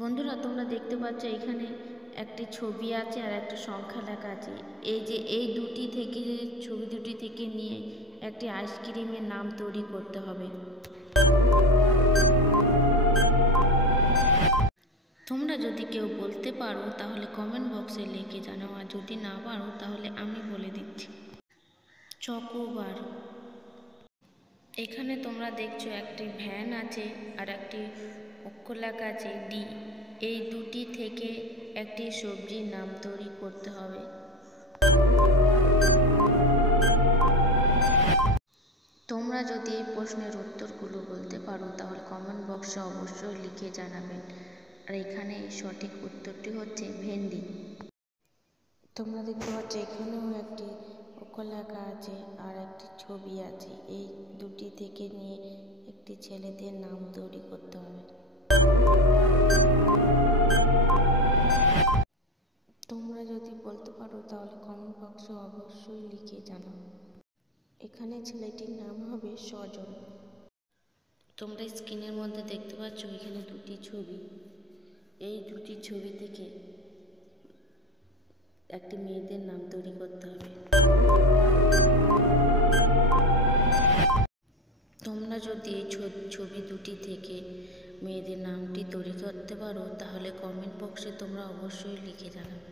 বন্ধুরা, তোমরা দেখতে পাচ্ছ এখানে একটি ছবি আছে আর একটা সংখ্যা লেখা আছে। এই যে ছবি দুটি থেকে নিয়ে একটি আইসক্রিমের নাম তৈরি করতে হবে। তোমরা যদি কেউ বলতে পারো তাহলে কমেন্ট বক্সে লিখে জানাও, আর যদি না পারো তাহলে আমি বলে দিচ্ছি। চকোবার। এখানে তোমরা দেখছো একটি ভ্যান আছে আর একটি অক্ষর লেখা আছে ডি। এই দুটি থেকে একটি সবজির নাম তৈরি করতে হবে। তোমরা যদি এই প্রশ্নের উত্তরগুলো বলতে পারো তাহলে কমেন্ট বক্সে অবশ্যই লিখে জানাবেন। আর এখানে সঠিক উত্তরটি হচ্ছে ভেন্ডি। তোমরা দেখতে পাচ্ছ এখানেও একটি অক্ষর লেখা আছে আর একটি ছবি আছে। এই দুটি থেকে নিয়ে একটি ছেলেদের নাম তৈরি করতে হবে। তোমরা যদি বলতে পারো তাহলে কমেন্ট বক্সে অবশ্যই লিখে জানাও। এখানে ছেলেটির নাম হবে সজল। তোমরা স্ক্রিনের মধ্যে দেখতে পাচ্ছ এখানে দুটি ছবি। এই দুটি ছবি থেকে একটি মেয়েদের নাম তৈরি করতে হবে। তোমরা যদি এই ছবি দুটি থেকে মেয়েদের নামটি তৈরি করতে পারো তাহলে কমেন্ট বক্সে তোমরা অবশ্যই লিখে জানাবে।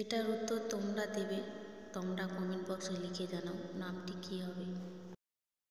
এটার উত্তর তোমরা দেবে। তোমরা কমেন্ট বক্সে লিখে জানাও নামটি কী হবে।